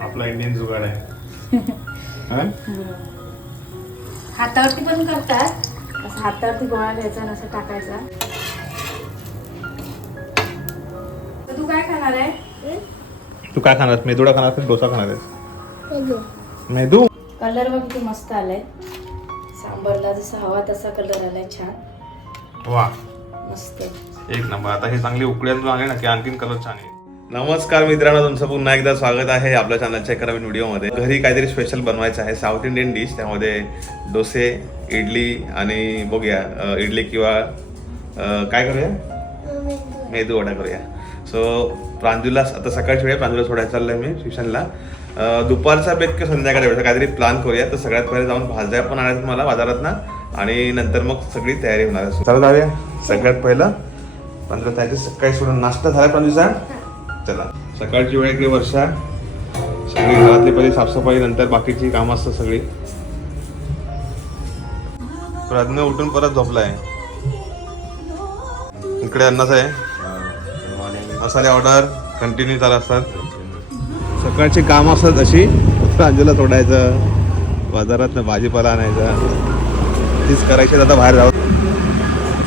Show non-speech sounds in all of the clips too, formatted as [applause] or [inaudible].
आपला इंडियन जुगाड आहे. [laughs] हा? हातावरती पण करतात. असं हातावरती गोळा घ्यायचा आणि असं टाकायचा. तू काय खाणार आहे? तू काय खाणार मेदुडा खाणार की डोसा खाणार आहेस? मेदू. कलर बघ किती मस्त आलाय. सांबरला जसा हवा तसा कलर आलाय छान. वा. मस्त. एक नंबर. आता हे चांगली उकळ्यात आले ना की आणखीन कलर छान आहे नमस्कार मित्रांनो तुमचं पुन्हा एकदा स्वागत आहे आपल्या चॅनलच्या एका नवीन व्हिडिओमध्ये. घरी काहीतरी स्पेशल बनवायचं आहे. साऊथ इंडियन डिश त्यामध्ये डोसे इडली आणि बघूया इडली किंवा काय करूया? मेदू वडा करूया. सो प्रांजूला आता सकाळची वेळ प्रांजूला सोडायला चाललंय मी ट्युशनला दुपारचा बेत किंवा संध्याकाळी वेळेचा काहीतरी प्लॅन करूया. तर सगळ्यात पहिले जाऊन भाज्या पण आणायचं मला बाजारात ना आणि नंतर मग सगळी तयारी होणार आहे. चला जाऊया. सगळ्यात पहिलं प्रांजूला तयारी सकाळी सोडून नाश्ता झाला प्रांजूचा चला. सकाळची वेळ इकडे वर्षा. सगळी घरातली पहिली साफसफाई नंतर बाकीची कामं असतात सगळी. प्रज्ञ उठून परत झोपलाय. इकडे अन्नाच आहे. मसाले ऑर्डर कंटिन्यू चालू असतात. सकाळची काम असतात अशी. फक्त अंजूला तोडायचं बाजारात भाजीपाला आणायचा. तीच करायची आता बाहेर जाऊ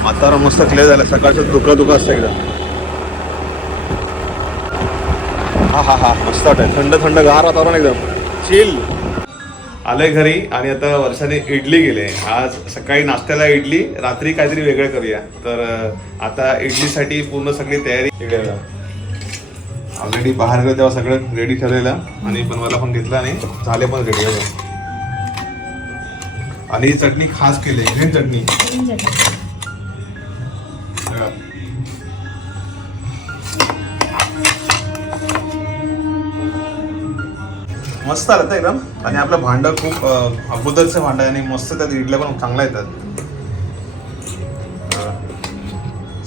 वातावरण मस्त क्लिअर झालं. सकाळचं दुखा दुखा असतं एकदा हा हा हा. मस्त वाटत थंड थंड गार वातावरण एकदम. चिल आलोय घरी आणि आता वर्षाने इडली गेले आज सकाळी नाश्त्याला इडली रात्री काहीतरी वेगळं करूया. तर आता इडलीसाठी पूर्ण सगळी तयारी ऑलरेडी बाहेर गेलो तेव्हा सगळं रेडी ठरलेलं. आणि बनवायला पण घेतलं आणि झाले पण रेडी आणि ही चटणी खास केली. ग्रीन चटणी. मस्त आलं तर एकदम. आणि आपलं भांडं खूप अगोदरचं भांडं आहे आणि मस्त त्यात इडल्या पण चांगल्या येतात.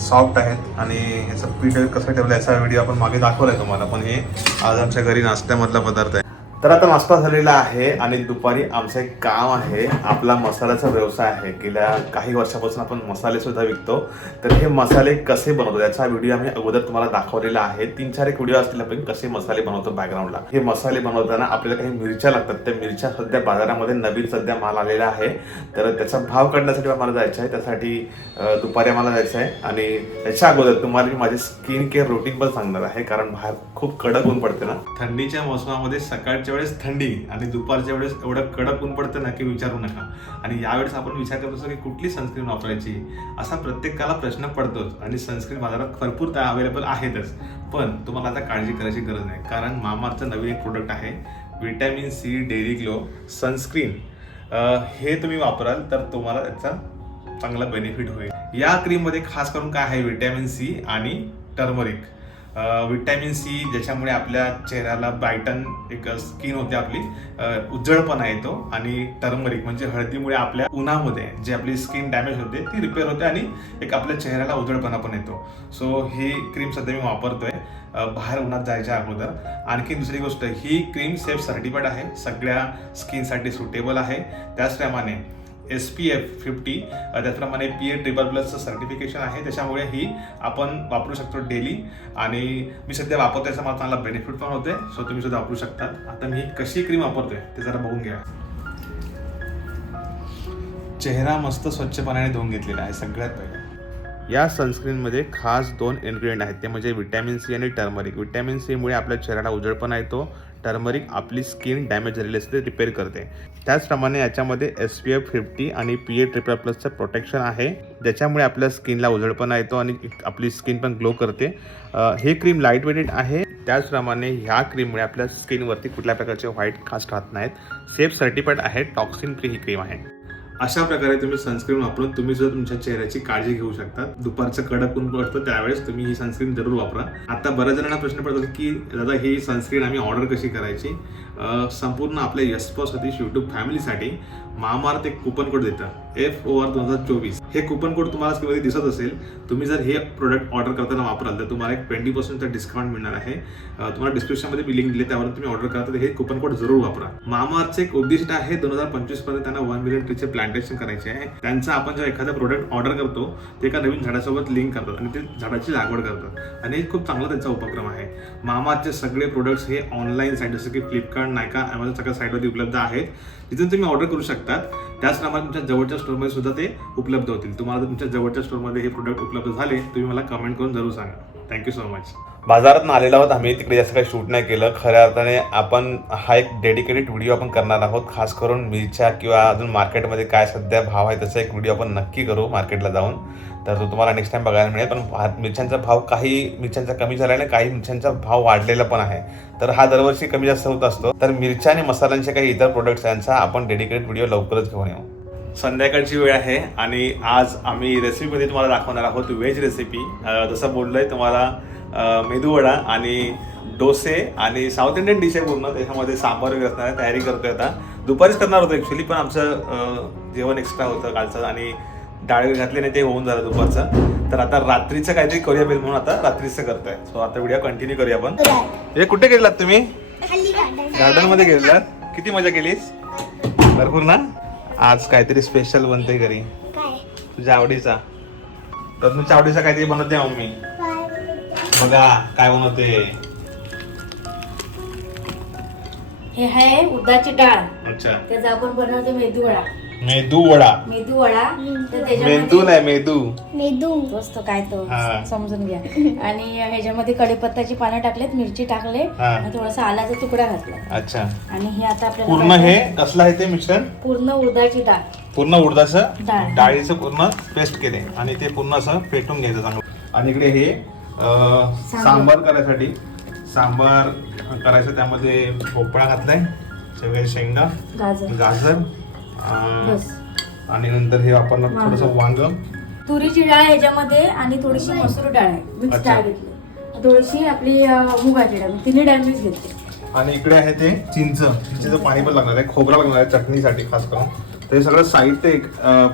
सॉफ्ट आहेत आणि ह्याचं पीठ कसं ठेवलं याचा व्हिडिओ आपण मागे दाखवलाय तुम्हाला. पण हे आज आमच्या घरी नाश्त्यामधला पदार्थ आहे. तर आता नाश्ता झालेला आहे आणि दुपारी आमचं एक काम आहे. आपला मसाल्याचा व्यवसाय आहे. गेल्या काही वर्षापासून आपण मसाले सुद्धा विकतो. तर हे मसाले कसे बनवतो याचा व्हिडिओ आम्ही अगोदर तुम्हाला दाखवलेला आहे. तीन चार एक व्हिडिओ असतील आपण कसे मसाले बनवतो बॅकग्राऊंडला हे मसाले बनवताना आपल्याला काही मिरच्या लागतात. त्या मिरच्या सध्या बाजारामध्ये नवीन सध्या माल आलेला आहे. तर त्याचा भाव काढण्यासाठी आम्हाला जायचं आहे. त्यासाठी दुपारी आम्हाला जायचं आहे. आणि त्याच्या अगोदर तुम्हाला मी माझे स्किन केअर रुटीन पण सांगणार आहे. कारण बाहेर खूप कडक ऊन पडते ना. थंडीच्या मोसमामध्ये सकाळच्या वेळेस थंडी आणि दुपारच्या वेळेस एवढं कडक ऊन पडतं ना की विचारू नका. आणि यावेळेस आपण विचार करत असतो की कुठली सनस्क्रीन वापरायची? असा प्रत्येकाला प्रश्न पडतोच आणि सनस्क्रीन बाजारात भरपूर त्या अवेलेबल आहेतच. पण तुम्हाला आता काळजी करायची गरज नाही. कारण मामाचं नवीन एक प्रोडक्ट आहे vitamin C dewy glow sunscreen हे तुम्ही वापराल तर तुम्हाला त्याचा चांगला बेनिफिट होईल. या क्रीममध्ये खास करून काय आहे? विटॅमिन सी आणि टर्मरिक विटॅमिन सी ज्याच्यामुळे आपल्या चेहऱ्याला ब्रायटन एक स्किन होते आपली उज्जळपणा येतो आणि टर्मरिक म्हणजे हळदीमुळे आपल्या उन्हामध्ये जे आपली स्किन डॅमेज होते ती रिपेअर होते आणि एक आपल्या चेहऱ्याला उजळपणा पण येतो. सो ही क्रीम सध्या मी वापरतोय बाहेर उन्हात जायच्या अगोदर. आणखी दुसरी गोष्ट ही क्रीम सेफ सर्टिफाईड आहे सगळ्या स्किनसाठी सुटेबल आहे. त्याचप्रमाणे एस पी एफ फिफ्टी त्याचप्रमाणे पी ए ट्रिपल प्लसचं सर्टिफिकेशन आहे. त्याच्यामुळे ही आपण वापरू शकतो डेली आणि मी सध्या वापरतो याचा मला चांगला बेनिफिट पण होते सो तुम्ही सुद्धा वापरू शकता. आता मी कशी क्रीम वापरतोय ते जरा बघून घ्या. चेहरा मस्त स्वच्छ पाण्याने धुवून घेतलेला आहे सगळ्यात पहिले. या सनस्क्रीनमध्ये खास दोन इन्ग्रेडियंट आहेत. ते म्हणजे विटॅमिन सी आणि टर्मरिक विटॅमिन सीमुळे आपल्या चेहऱ्याला उजळपणा येतो. टर्मरिक आपली स्किन डॅमेज झालेली असते रिपेअर करते. त्याचप्रमाणे याच्यामध्ये एस पी एफ फिफ्टी आणि पी ए ट्रिपल प्लसचं प्रोटेक्शन आहे. ज्याच्यामुळे आपल्या स्किनला उजळपणा येतो आणि आपली स्किन पण ग्लो करते. हे क्रीम लाइट वेटेड आहे. त्याचप्रमाणे ह्या क्रीममुळे आपल्या स्किनवरती कुठल्या प्रकारचे व्हाईट कास्ट राहत नाहीत. सेफ सर्टिफाईड आहे. टॉक्सिन फ्री ही क्रीम आहे. अशा प्रकारे तुम्ही सनस्क्रीन वापरून तुम्ही जर तुमच्या चेहऱ्याची काळजी घेऊ शकता. दुपारचं कडक ऊन पडतं त्यावेळेस तुम्ही ही सनस्क्रीन जरूर वापरा. आता बऱ्याच जणांना प्रश्न पडतो की दादा ही सनस्क्रीन आम्ही ऑर्डर कशी करायची? संपूर्ण आपल्या यशपा सतीश यूट्यूब फॅमिलीसाठी महामार्त एक कुपन कोड देतं एफ ओ आर दोन हजार चोवीस. हे कुपन कोड तुम्हाला स्क्रीनमध्ये दिसत असेल तुम्ही जर हे प्रोडक्ट ऑर्डर करताना वापराल तर तुम्हाला एक ट्वेंटी पर्सेंटचा डिस्काउंट मिळणार आहे. तुम्हाला डिस्क्रिप्शनमध्ये मी लिंक दिली त्यावर तुम्ही ऑर्डर करा तर हे कुपन कोड जरूर वापरा. महामार्तचं एक उद्दिष्ट आहे दोन हजार पंचवीसपर्यंत त्यांना वन मिलियन ट्रीचे प्लांटेशन करायचे आहे. त्यांचा आपण जेव्हा एखादा प्रोडक्ट ऑर्डर करतो ते एका नवीन झाडासोबत लिंक करतात आणि ते झाडाची लागवड करतात. आणि हे खूप चांगला त्यांचा उपक्रम आहे. मामाचे सगळे प्रोडक्ट्स हे ऑनलाईन साईट जसं की फ्लिपकार्ट नायका ॲमेझॉन सगळ्या साईटवरती उपलब्ध आहेत. तिथून तुम्ही ऑर्डर करू शकतात. त्याचप्रमाणे तुमच्या जवळच्या स्टोरमध्ये सुद्धा ते उपलब्ध होतील. तुम्हाला तुमच्या जवळच्या स्टोरमध्ये हे प्रोडक्ट उपलब्ध झाले तुम्ही मला कमेंट करून जरूर सांगा. थँक्यू सो मच बाजारात आलेलो आहोत आम्ही. तिकडे जास्त काही शूट नाही केलं. खऱ्या अर्थाने आपण हा एक डेडिकेटेड व्हिडिओ आपण करणार आहोत. खास करून मिरच्या किंवा अजून मार्केटमध्ये काय सध्या भाव आहे त्याचा एक व्हिडिओ आपण नक्की करू मार्केटला जाऊन. तर तो तुम्हाला नेक्स्ट टाइम बघायला मिळेल. पण मिरच्यांचा भाव काही मिरच्यांचा कमी झाला आणि काही मिरच्यांचा भाव वाढलेला पण आहे. तर हा दरवर्षी कमी जास्त होत असतो. तर मिरच्या आणि मसाल्यांचे काही इतर प्रोडक्ट्स यांचा आपण डेडिकेटेड व्हिडिओ लवकरच घेऊन येऊ. संध्याकाळची वेळ आहे आणि आज आम्ही रेसिपीमध्ये तुम्हाला दाखवणार आहोत व्हेज रेसिपी जसं बोललोय तुम्हाला अं, मेदूवडा आणि डोसे आणि साऊथ इंडियन डिश आहे पूर्ण. त्याच्यामध्ये सांबार वगैरे असणार आहे तयारी करतोय आता. दुपारीच करणार होतो ॲक्च्युली पण आमचं जेवण एक्स्ट्रा होतं कालचं आणि डाळ वगैरे घातली नाही ते होऊन झालं दुपारचं. तर आता रात्रीचं काहीतरी करूया बेल म्हणून आता रात्रीचं करतोय. सो आता व्हिडिओ कंटिन्यू करूया आपण. हे कुठे गेलात तुम्ही? गार्डनमध्ये गेलात. किती मजा केलीस? भरपूर ना? आज काहीतरी स्पेशल बनते घरी. काय? तुझ्या आवडीचा. तर तुमच्या आवडीचा काहीतरी बनवते मम्मी. बघा काय बनवते. हे आहे उडदाची डाळ. अच्छा. त्याचा आपण बनवतो मेदू वडा मेदू वडा. मेदू वडा. तर मेंदू त्याच्यामध्ये नाही मेदू. मेदू. तोच तो काय तो. हा. समजून घ्या. आणि ह्याच्यामध्ये कढीपत्त्याची पानं टाकलेत मिरची टाकले हा. आणि थोडासा आलाचा तुकडा घातला. अच्छा. आणि हे आता आपल्याला पूर्ण हे? कसलं आहे ते मिश्रण? पूर्ण उडदाची डाळ. पूर्ण उडदाचं डाळ. डाळीचं पूर्ण पेस्ट केले आणि ते पूर्ण असं फेटून घ्यायचं चांगलं. आणि इकडे हे अं, सांबार. करायसाठी. सांबार करायचं त्यामध्ये भोपळा घातलाय सगळे शेंगा गाजर बस. आणि नंतर हे वापरणार वांग. थोडस वांग. तुरीची डाळ ह्याच्यामध्ये आणि थोडीशी मसूर डाळ आहे. मिक्स अच्छा. डाळ घेतली. थोडीशी आपली अं, मुगाची डाळ तिन्ही डाळ मिक्स घेतली. आणि इकडे आहे ते चिंच. चिंचेचं पाणी पण लागणार आहे. खोबरा लागणार आहे चटणीसाठी खास करून. तर हे सगळं साहित्य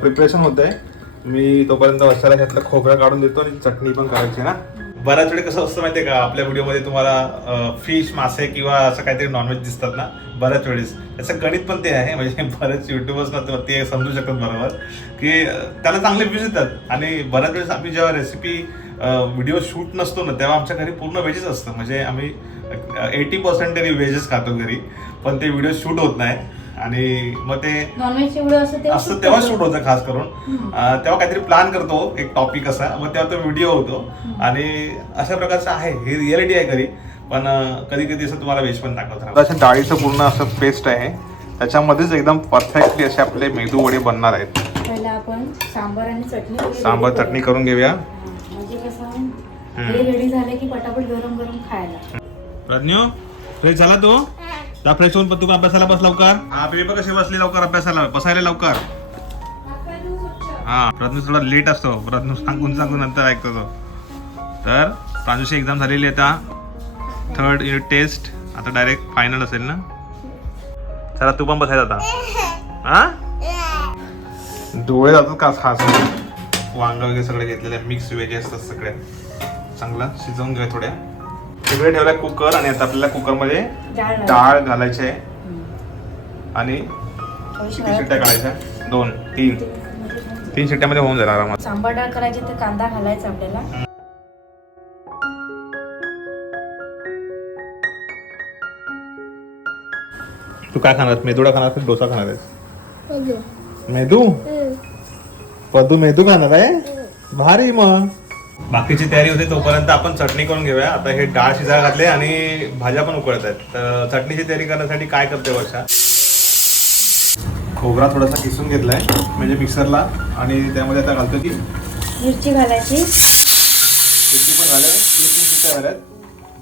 प्रिपरेशन होत आहे मी तोपर्यंत वर्षाला घेतलं खोबरं काढून देतो आणि चटणी पण करायची आहे ना? बऱ्याच वेळी कसं असतं माहितीये का आपल्या व्हिडिओमध्ये तुम्हाला फिश मासे किंवा असं काहीतरी नॉनव्हेज दिसतात ना बऱ्याच वेळेस. त्याचं गणित पण ते आहे म्हणजे बरेच युट्यूबर्स ना तर ते समजू शकतात बरोबर. की त्याला चांगले व्ह्यूज येतात. आणि बऱ्याच वेळेस आम्ही जेव्हा रेसिपी व्हिडिओ शूट नसतो ना तेव्हा आमच्या घरी पूर्ण व्हेजेस असतं म्हणजे आम्ही एटी पर्सेंट तरी व्हेजेस खातो घरी पण ते व्हिडिओ शूट होत नाही आणि मग ते असं तेव्हा असं. शूट होतं खास करून. अं, तेव्हा काहीतरी प्लॅन करतो एक टॉपिक असा. मग तेव्हा तो व्हिडिओ होतो. आणि अशा प्रकारचं आहे. हे रियालिटी आहे घरी. पण कधी कधी असं तुम्हाला वेज पण दाखवत राहतो. डाळीचं पूर्ण असं पेस्ट आहे. त्याच्यामध्येच एकदम परफेक्टली असे आपले मेदू वडे बनणार आहेत. पहिला आपण सांबार आणि चटणी सांबार चटणी. करून घेऊया. म्हणजे कसं हे रेडी झाले की पटापट गरम गरम खायला. प्रज्ञो फ्रेश झाला तू? जा फ्रेश होऊन पण तू अभ्यासाला बस लवकर? हा पेपर कशी बसली लवकर अभ्यासाला. बसायला लवकर. हा प्रज्ञू थोडा लेट असतो. प्रज्ञू सांगून सांगून नंतर ऐकतो तो. तर प्रांजूची एक्झाम झालेली आहे आता. थर्ड युनिट टेस्ट आता डायरेक्ट फायनल असेल ना? चला तू पण बसायचं आता. हा? डोळे जातात का? खास वांग वगैरे सगळे घेतलेले मिक्स व्हेज असतात सगळे. चांगलं. शिजवून घ्या थोड्या. तिकडे ठेवलाय कुकर आणि आता आपल्याला कुकरमध्ये डाळ घालायची. डाळ घालायची आहे. आणि किती शिट्ट्या काढायच्या दोन तीन. तीन शिट्ट्यामध्ये होऊन जाईल आरामात. सांबार डाळ करायची तर कांदा घालायचा आपल्याला. तू काय खाणार? मेदूडा खाणार की डोसा खाणार आहेस? मेदू. मेदू? पदू मेदू खाणार आहे? भारी मग. बाकीची तयारी होते तोपर्यंत आपण चटणी करून घेऊया. आता हे डाळ शिजायला घातले आणि भाज्या पण उकळत आहेत. तर चटणीची तयारी करण्यासाठी काय करते वर्षा? खोबरा थोडासा किसून घेतलाय म्हणजे मिक्सरला आणि त्यामध्ये आता घालतो की मिरची घालायची. सिटी पण शिट्ट्या झाल्यात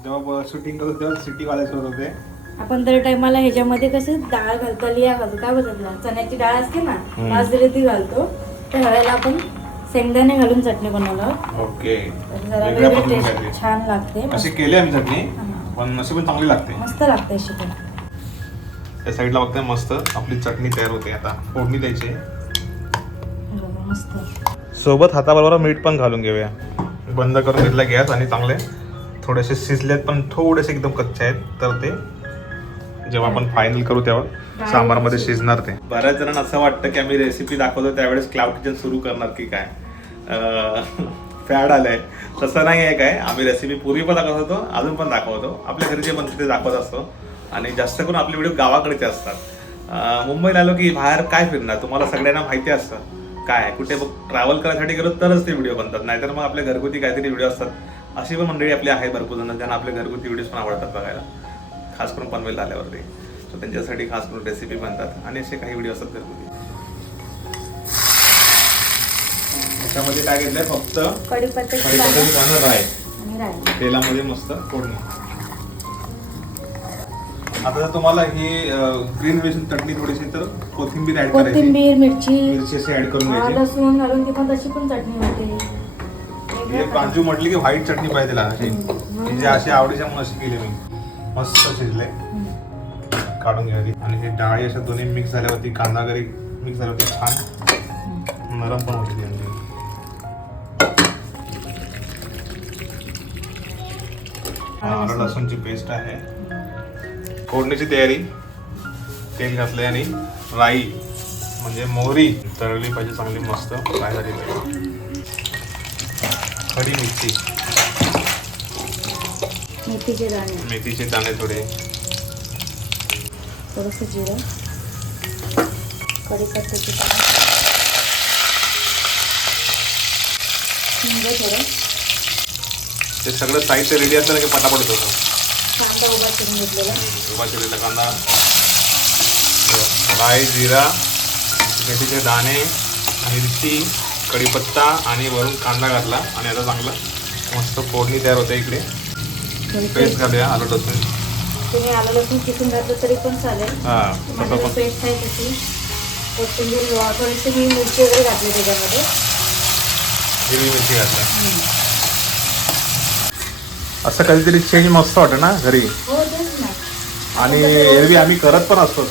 जेव्हा शूटिंग करतो तेव्हा सिटी वालायचं होत होते. आपण दर टायमाला ह्याच्यामध्ये कसं डाळ घालतो लिया घालतो काय ना चण्याची डाळ असते ना हम्म. भाजलेली ती घालतो. तर ह्यावेळेला आपण शेंगदाणे घालून चटणी बनवलं. ओके. वेगळ्या पद्धतीने काहीतरी. छान लागते. अशी केली आम्ही चटणी हा. पण अशी पण चांगली लागते. मस्त लागते अशी पण. त्या साईडला बघताय मस्त. आपली चटणी तयार होते आता. फोडणी द्यायची. मस्त. सोबत हाताबरोबर मीठ पण घालून घेऊया. बंद करून घेतला गॅस आणि चांगले थोडेसे शिजलेत पण थोडेसे एकदम कच्चे आहेत. तर ते जेव्हा आपण फायनल करू तेव्हा. सांबारमध्ये शिजणार ते. बऱ्याच जणांना असं वाटतं की आम्ही रेसिपी दाखवतो त्यावेळेस क्लाउड किचन सुरू करणार की काय? फॅड आलंय. तसं नाही आहे काय. आम्ही रेसिपी पूर्वी पण दाखवत होतो अजून पण दाखवतो. आपल्या घरी जे बनते ते दाखवत असतो. आणि जास्त करून आपले व्हिडिओ गावाकडचे असतात. मुंबईला आलो की बाहेर काय फिरणार? तुम्हाला सगळ्यांना माहिती असतं. काय कुठे ट्रॅव्हल करायसाठी गेलो तरच ते व्हिडिओ बनतात. नाहीतर मग आपल्या घरगुती काहीतरी व्हिडिओ असतात. अशी पण मंडळी आपली आहे भरपूर जण ज्यांना आपले घरगुती व्हिडिओज पण आवडतात बघायला. खास करून पनवेल आल्यावरती. सो त्यांच्यासाठी खास करून रेसिपी बनतात आणि असे काही व्हिडिओ असतात घरगुती. त्याच्यामध्ये काय घेतलंय? फक्त कढीपत्त्याची पानं राय तेलामध्ये मस्त फोडणी. आता जर तुम्हाला ही ग्रीन बेसन चटणी थोडीशी तर कोथिंबीर ऍड करायची. कोथिंबीर मिरची. मिरची अशी ऍड करून घ्यायची. लसूण घालून ती पण तशी पण चटणी होते. हे प्रांजू म्हटली की व्हाईट चटणी पाहिजे तिला अशी. म्हणजे अशी आवडीच्या म्हणून अशी केली मी. मस्त शिजले. काढून घ्यावी. आणि हे डाळी अशा दोन्ही मिक्स झाल्यावरती कांदा वगैरे मिक्स झाल्यावरती छान नरम पण होते ती लसूणची पेस्ट आहे. फोडणीची तयारी. तेल घातले आणि राई म्हणजे मोहरी तळली पाहिजे चांगली मस्त फ्राय झाली पाहिजे. खडी मिरची. मेथीचे दाणे थोडे. थोडंसं जिरं. कढीपत्त्याची हिंग थोडं ते सगळं साहित्य रेडी असलं की पटापट होतं. कांदा उभा करून घेतलेला. उभा केलेला कांदा. राई जिरा मेथीचे दाणे मिरची कढीपत्ता आणि वरून कांदा घातला. आणि आता चांगलं मस्त फोडणी तयार होते इकडे. पेस्ट घालूया आलं लसूण तुम्ही आलं लसूण किसून घातलं तरी पण चालेल. हा माझ्याकडे पेस्ट आहे तशी. कोथिंबीर थोडीशी मी मिरची वगैरे घातली त्याच्यामध्ये. हिरवी मिरची घातला. असं कधीतरी चेंज मस्त वाटतं ना घरी. हो तेच ना. आणि एरवी आम्ही करत पण असतो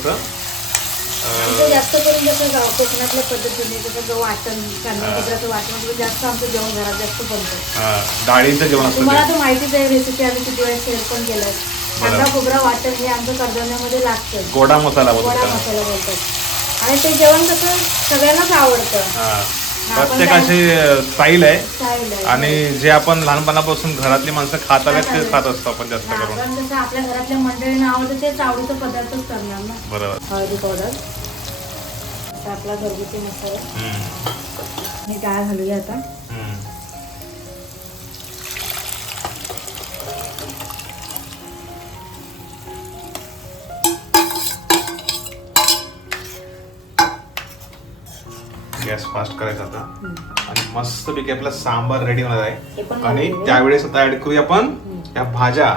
जास्त करून जसं कोकणातल्या पद्धतीने जसं जो वाटण कांदा खोबऱ्याचं वाटण वगैरे जास्त आमचं जेवण घरात जास्त बनतं. हा, डाळीचं जेवण तुम्हाला ते. तर माहितीच आहे रेसिपी आम्ही किती वेळा शेअर पण केलं कांदा खोबरा वाटण हे आमचं कडधान्यामध्ये लागतं. गोडा मसाला गोडा मसाला बोलतात. आणि ते जेवण कसं सगळ्यांनाच आवडतं. हा. प्रत्येकाची स्टाईल आहे. आणि जे आपण लहानपणापासून घरातली माणसं खात आल्यात ते खात असतो आपण जास्त करून. आपण कसं आपल्या घरातल्या मंडळींना आवडतं तेच आवडीचं पदार्थच करणार ना. बरोबर. हळदी पावडर. असा आपला घरगुती मसाला. हम्म, हे डाळ घालूया आता? हम्म. फास्ट करायचा आता. आणि मस्त पैकी आपला सांबार रेडी होणार आहे. आणि. त्यावेळेस आता ऍड करूया आपण हम्म. या भाज्या.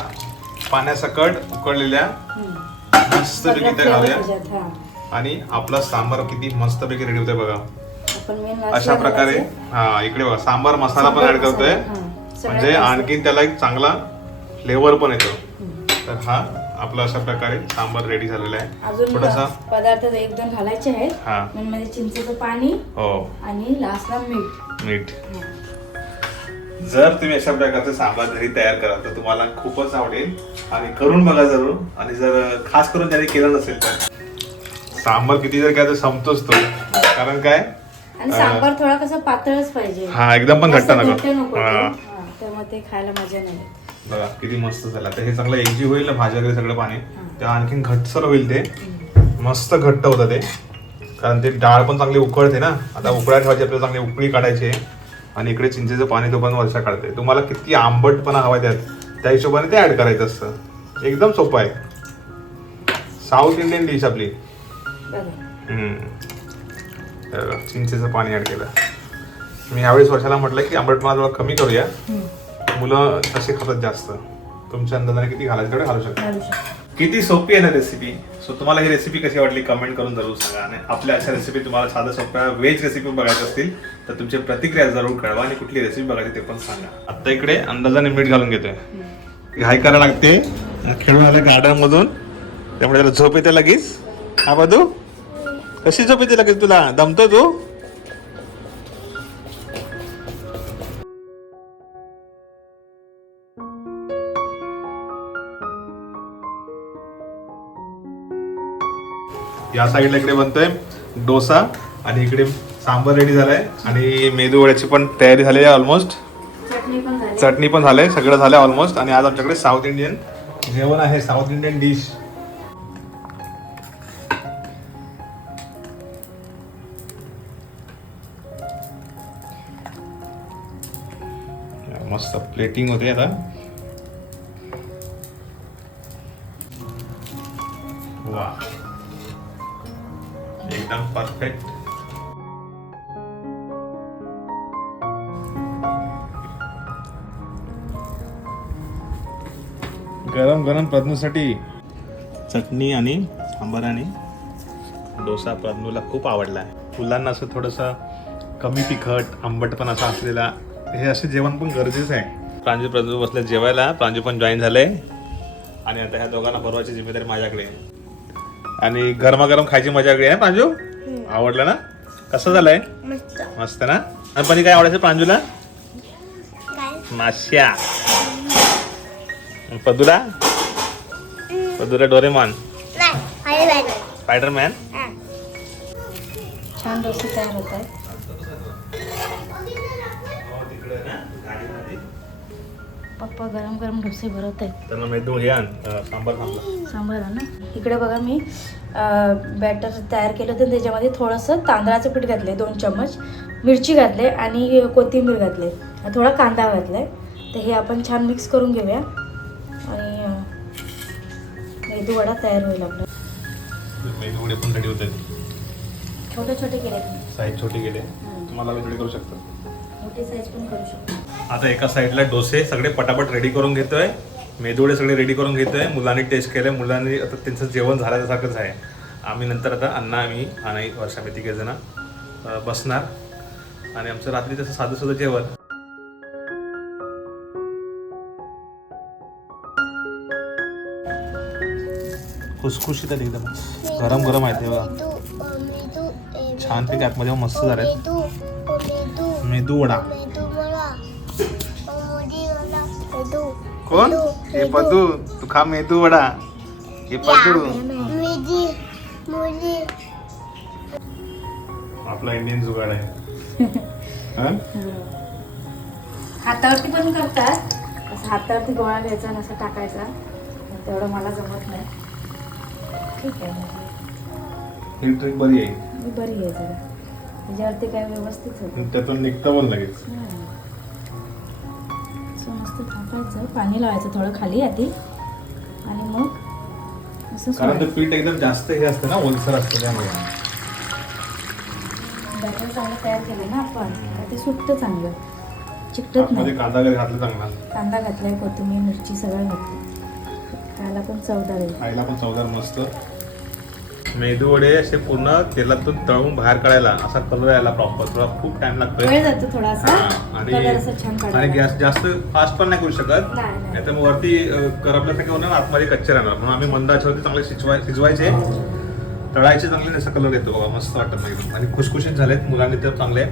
पाण्यासकट उकळलेल्या. हम्म. मस्त पैकी त्या घालूया. आणि आपला सांबार किती मस्त पैकी रेडी होतोय बघा. अशा प्रकारे हा इकडे बघा सांबार मसाला पण ऍड करतोय. म्हणजे आणखीन त्याला एक चांगला फ्लेवर पण येतो. तर हा आपला अशा प्रकारे सांबार रेडी झालेला आहे. अजून थोडासा पदार्थ एक दोन घालायचे आहेत. हा. मेन म्हणजे चिंचेचं पाणी हो. आणि लास्टला मीठ. मीठ. जर तुम्ही अशा प्रकारचे सांबार घरी तयार कराल तर तुम्हाला खूपच आवडेल. आणि करून बघा जरूर. आणि जर खास करून ज्याने केलं नसेल तर. सांबार किती जर काय तर संपतोच तो. कारण काय? आणि सांबार थोडा कसा पातळच पाहिजे. हा एकदम पण घट्ट नको. त्यामुळे ते खायला मजा नाही. बघा किती मस्त झालं. आता हे चांगलं एकजीव होईल ना भाज्या वगैरे सगळं पाणी तेव्हा आणखीन घट्टसर होईल ते. मस्त घट्ट होतं ते. कारण ते डाळ पण चांगली उकळते ना. आता उकळ्या ठेवायची आपल्याला चांगली उकळी काढायची. आणि इकडे चिंचेचं पाणी तो पण वर्षा काढते तुम्हाला किती आंबटपणा हवा त्यात. त्या हिशोबाने ते ऍड करायचं असतं. एकदम सोपं आहे. साऊथ इंडियन डिश आपली. तर चिंचेचं पाणी ऍड केलं. मी यावेळेस वर्षाला म्हटलं की आंबटपणा थोडा कमी करूया. मुलं तसे खातात जास्त. तुमच्या अंदाजाने किती घालायचं? तेवढे घालू शकता. किती सोपी आहे ना रेसिपी सो तुम्हाला ही रेसिपी कशी वाटली कमेंट करून जरूर सांगा. आणि आपल्या अशा रेसिपी तुम्हाला साध्या सोप्या व्हेज रेसिपी बघायच्या असतील तर तुमची प्रतिक्रिया जरूर कळवा आणि कुठली रेसिपी बघायची ते पण सांगा. आता इकडे अंदाजाने मीठ घालून घेतोय घाई करायला लागते. खेळून आलं गार्डन मधून. त्यामुळे त्याला झोप येते लगेच. हा बदू कशी झोप येते लगेच तुला? दमतो तू? या साईडला इकडे बनतोय डोसा आणि इकडे सांबर रेडी झालाय. आणि मेदू वड्याची पण तयारी झाली आहे ऑलमोस्ट चटणी पण झाली. चटणी पण झालंय सगळं झालंय ऑलमोस्ट आणि आज आमच्याकडे साऊथ इंडियन जेवण आहे साऊथ इंडियन डिश मस्त प्लेटिंग होते आता. प्रज्ञूसाठी चटणी आणि सांबार आणि डोसा प्रज्ञूला खूप आवडला आहे फुलांना असं थोडंसं कमी तिखट आंबट पण असं असलेला हे असे जेवण पण गरजेचं आहे. प्रांजू प्रज्ञू बसले जेवायला. प्रांजू पण जॉईन झाले. आणि आता ह्या दोघांना परवाची जिम्मेदारी माझ्याकडे आहे. आणि गरमागरम खायची मजा वेगळी आहे प्रांजू? आवडलं ना? कसं झालंय? मस्त. मस्त ना? आणि पण काय आवडायचं प्रांजूला? माश्या. पदुला? पदुला डोरेमॉन. स्पायडरमॅन. छान डोसे तयार होत आहेत पप्पा गरम गरम डोसे भरवत आहेत. त्यांना मेदू हे आण अं, सांबार थांबला सांबार आहे ना? इकडे बघा मी बॅटर तयार केलं होतं त्याच्यामध्ये थोडंसं तांदळाचं पीठ घातलं आहे दोन चम्मच. मिरची घातले आणि कोथिंबीर घातले थोडा कांदा घातला आहे तर हे आपण छान मिक्स करून घेऊया. मेदू वडा तयार होईल आपला. मेदू वडे पण रेडी होते छोटे छोटे केले. साईज छोटे गेले तुम्हाला रेडी करू शकतो. मोठी साईज पण करू शकतो. आता एका साईडला डोसे सगळे पटापट रेडी करून घेतोय. मेदूवडे सगळे रेडी करून घेतोय. मुलांनी टेस्ट केलंय. मुलांनी आता त्यांचं जेवण झाल्यासारखंच आहे. आम्ही नंतर आता अण्णा आम्ही आणि वर्षा मी तिघे बसणार. आणि आमचं रात्री तसं साधं सुद्धा जेवण. खुसखुशीत आहे एकदम. गरम गरम आहे ते बघा. मेदू अ, मेदू ए, छान पैकी आतमध्ये मस्त झाले मेदू वडा. कोण? हे पदू. तू खा मेदू वडा. हे पदू. आपला इंडियन जुगाड आहे. [laughs] हं? हातावरती पण करतात. असं हातावरती गोळा घ्यायचा आणि असं टाकायचा. तेवढं मला जमत नाही. ठीक आहे. ट्रिक बरी आहे. मी बरी आहे जरा. त्याच्यावरती काय व्यवस्थित होतं. त्यातून निघतं पण लगेच. असं मस्त थापायचं पाणी लावायचं थोडं खाली आधी. आणि मग असं कारण ते सोडायचं. पीठ एकदम जास्त हे असतं ना ओलसर असतं त्यामुळे. बॅटर चांगलं तयार केलं ना आपण तर ते सुटतं चांगलं. चिकटत आतमध्ये नाही. कांदा वगैरे घातला चांगला. कांदा घातलाय कोथिंबीर मिरची सगळं घातलं. त्याला पण चवदार आहे. खायला पण चवदार मस्त. मेदू वडे असे पूर्ण तेलातून तळून बाहेर काढायला असा कलर यायला प्रॉपर थोडा खूप टाइम लागतोय. वेळ जातो थोडासा. हा, आणि कलर असं छान आणि काढायला गॅस जास्त फास्ट पण नाही करू शकत. नाही, नाही. नाही तर मग वरती अं, करपल्यासारखे होणार आतमध्ये कच्चे राहणार. म्हणून आम्ही मंदाच्यावरती चांगले शिजवाय शिजवायचे. तळायचे चांगले असा कलर येतो बघा मस्त वाटत नाही एकदम. आणि खुशखुशीत झालेत. मुलांनी तर चांगले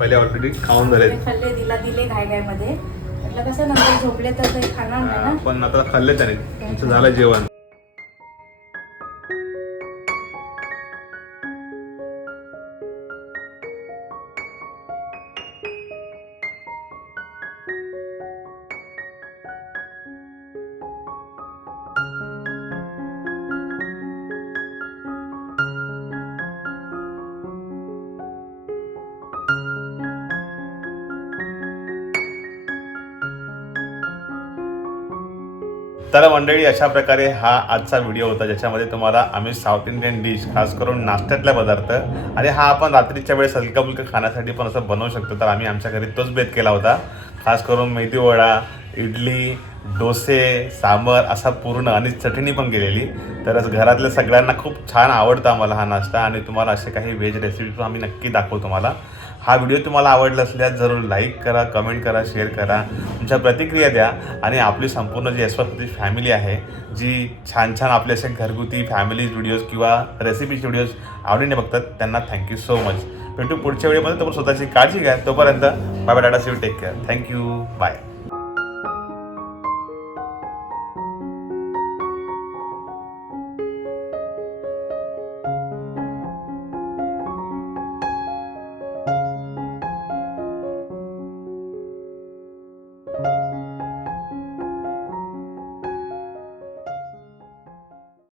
पहिले ऑलरेडी खाऊन झालेत. खाल्ले दिला दिले घाय घायमध्ये म्हटलं कसं नंतर झोपले तर काही खाणार नाही ना? पण आता खाल्ले त्याने. तुमचं झालं जेवण. तर मंडळी अशा प्रकारे हा आजचा व्हिडिओ होता ज्याच्यामध्ये तुम्हाला आम्ही साऊथ इंडियन डिश खास करून नाश्त्यातला पदार्थ आणि हा आपण रात्रीच्या वेळेस हलकाफुलका खाण्यासाठी पण असं बनवू शकतो. तर आम्ही आमच्या घरी तोच बेत केला होता. खास करून मेथी वडा इडली डोसे सांबर असा पूर्ण आणि चटणी पण केलेली. तर घरातल्या सगळ्यांना खूप छान आवडतं आम्हाला हा नाश्ता आणि तुम्हाला असे काही व्हेज रेसिपी पण आम्ही नक्की दाखवू तुम्हाला. हा व्हिडिओ तुम्हाला आवडला असल्यास जरूर लाईक करा कमेंट करा शेअर करा. तुमच्या प्रतिक्रिया द्या आणि आपली संपूर्ण जी एस्पासची फॅमिली आहे जी छान छान आपले असे घरगुती फॅमिली व्हिडिओज किंवा रेसिपीचे व्हिडिओज आवडीने बघतात त्यांना थँक्यू सो मच भेटू पुढच्या वेळेमध्ये तोपर्यंत स्वतःची काळजी घ्या. तोपर्यंत bye bye tata see take care thank you bye